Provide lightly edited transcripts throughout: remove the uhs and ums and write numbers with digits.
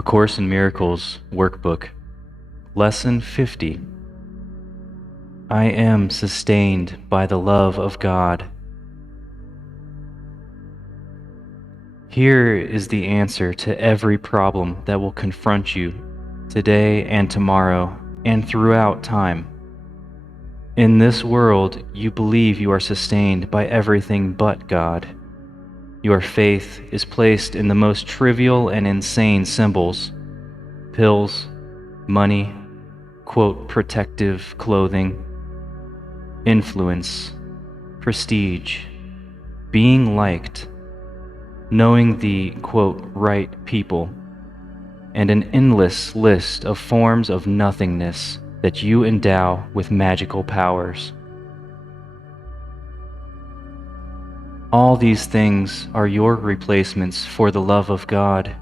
A Course in Miracles Workbook, Lesson 50. I am sustained by the love of God. Here is the answer to every problem that will confront you today and tomorrow and throughout time. In this world, you believe you are sustained by everything but God. Your faith is placed in the most trivial and insane symbols: pills, money, quote, protective clothing, influence, prestige, being liked, knowing the, quote, right people, and an endless list of forms of nothingness that you endow with magical powers. All these things are your replacements for the love of God.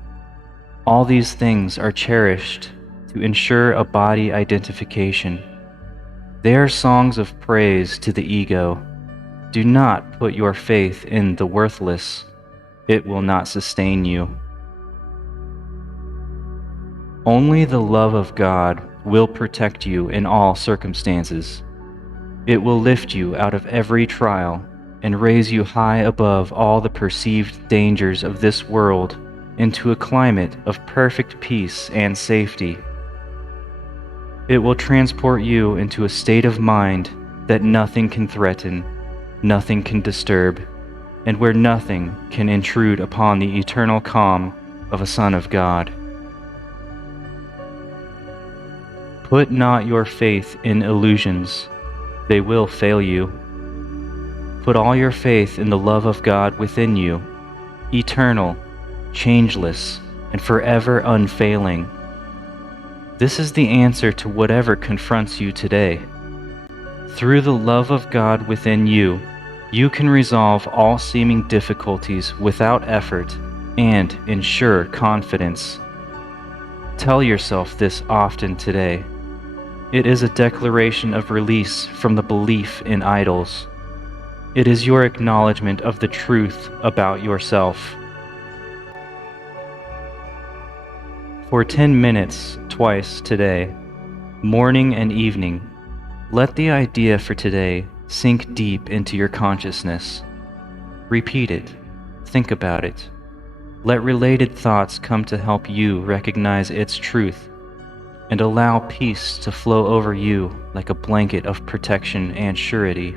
All these things are cherished to ensure a body identification. They are songs of praise to the ego. Do not put your faith in the worthless. It will not sustain you. Only the love of God will protect you in all circumstances. It will lift you out of every trial and raise you high above all the perceived dangers of this world into a climate of perfect peace and safety. It will transport you into a state of mind that nothing can threaten, nothing can disturb, and where nothing can intrude upon the eternal calm of a Son of God. Put not your faith in illusions, they will fail you. Put all your faith in the love of God within you, eternal, changeless, and forever unfailing. This is the answer to whatever confronts you today. Through the love of God within you, you can resolve all seeming difficulties without effort and ensure confidence. Tell yourself this often today. It is a declaration of release from the belief in idols. It is your acknowledgement of the truth about yourself. For 10 minutes twice today, morning and evening, let the idea for today sink deep into your consciousness. Repeat it. Think about it. Let related thoughts come to help you recognize its truth, and allow peace to flow over you like a blanket of protection and surety.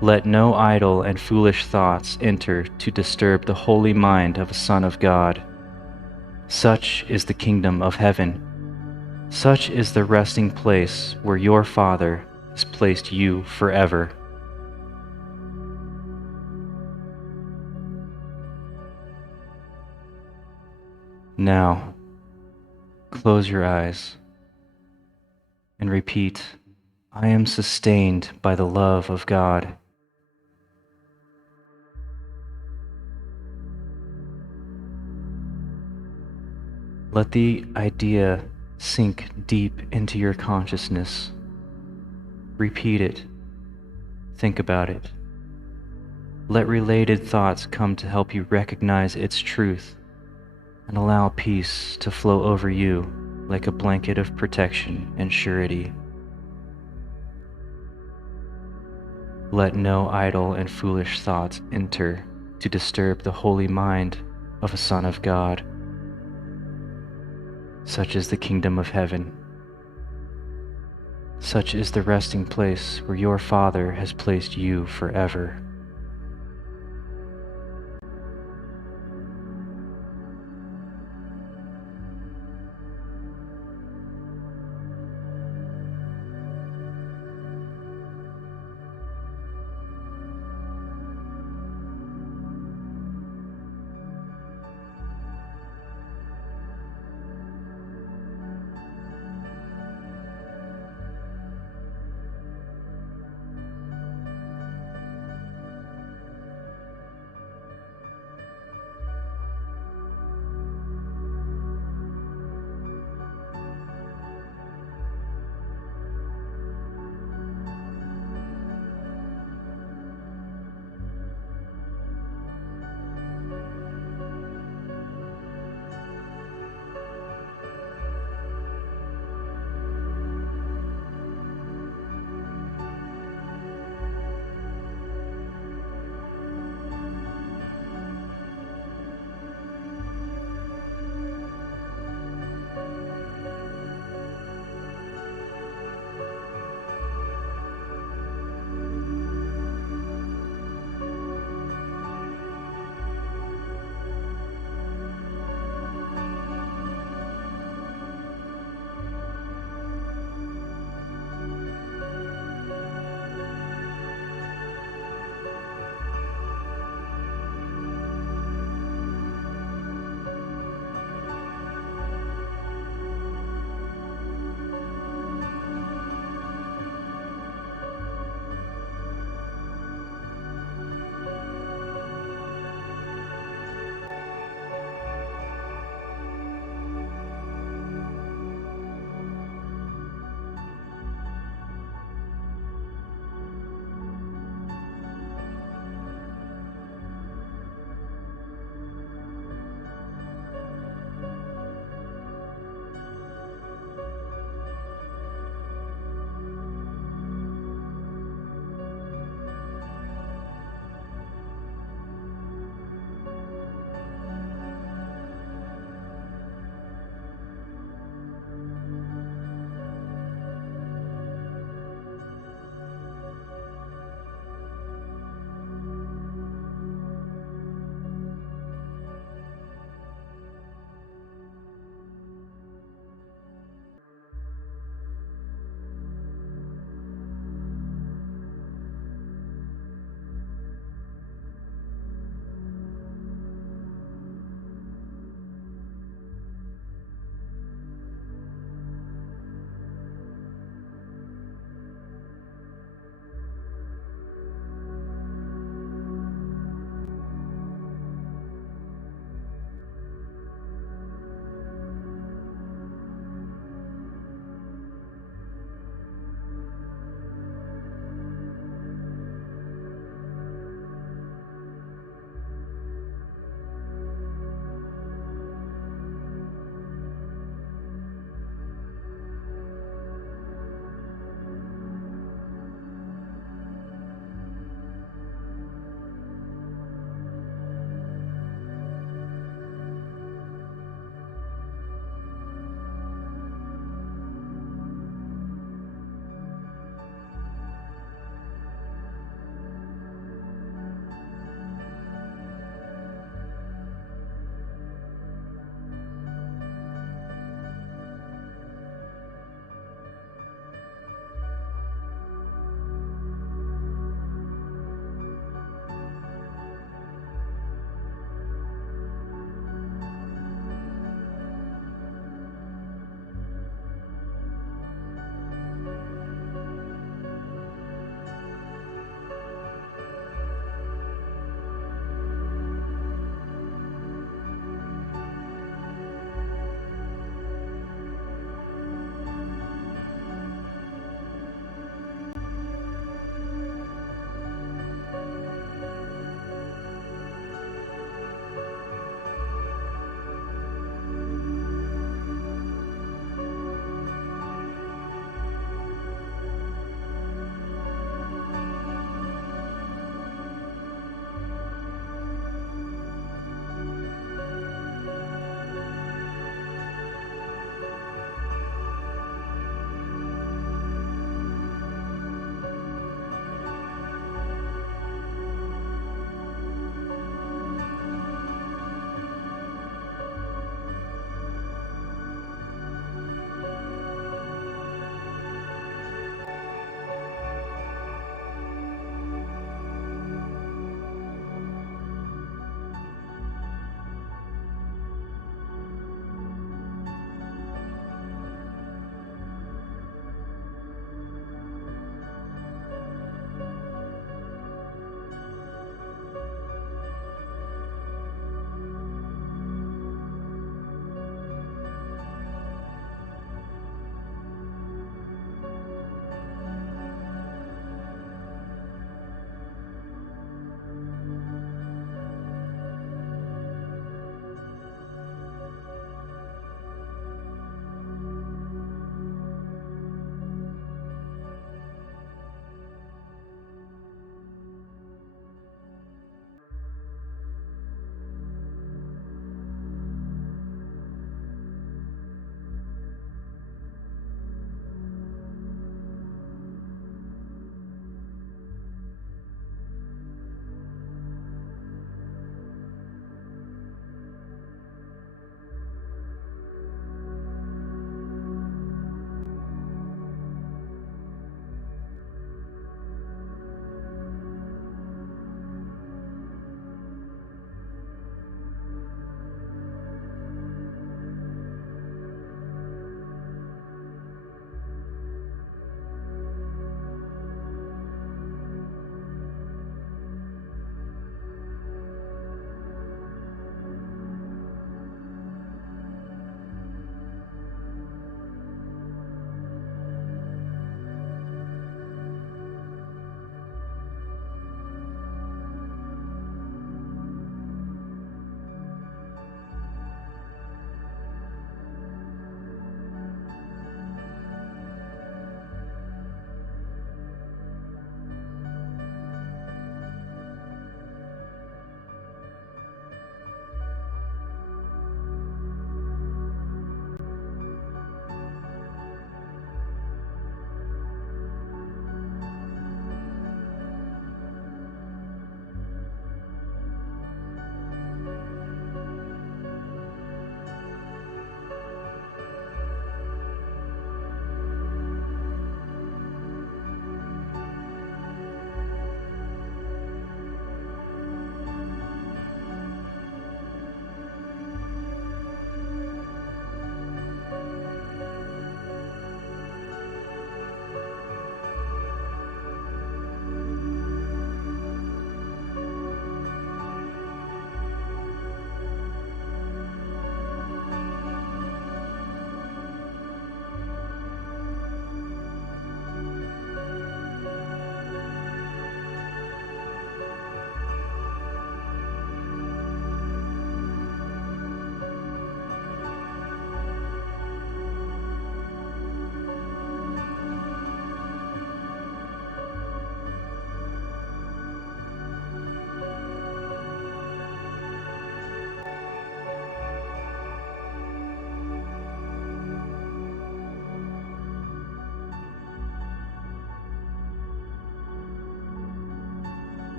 Let no idle and foolish thoughts enter to disturb the holy mind of a Son of God. Such is the kingdom of heaven. Such is the resting place where your Father has placed you forever. Now, close your eyes and repeat, I am sustained by the love of God. Let the idea sink deep into your consciousness. Repeat it. Think about it. Let related thoughts come to help you recognize its truth, and allow peace to flow over you like a blanket of protection and surety. Let no idle and foolish thoughts enter to disturb the holy mind of a Son of God. Such is the kingdom of heaven. Such is the resting place where your Father has placed you forever.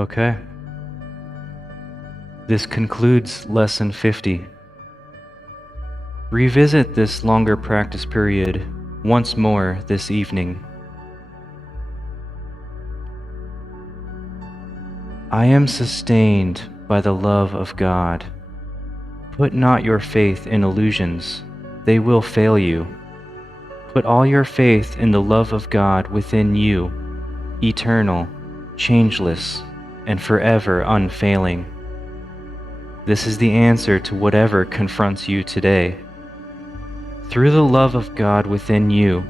Okay. This concludes Lesson 50. Revisit this longer practice period once more this evening. I am sustained by the love of God. Put not your faith in illusions, they will fail you. Put all your faith in the love of God within you, eternal, changeless, and forever unfailing. This is the answer to whatever confronts you today. Through the love of God within you,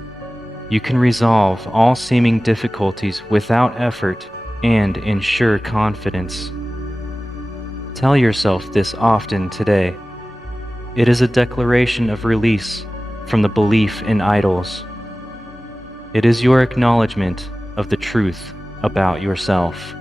you can resolve all seeming difficulties without effort and in sure confidence. Tell yourself this often today. It is a declaration of release from the belief in idols. It is your acknowledgement of the truth about yourself.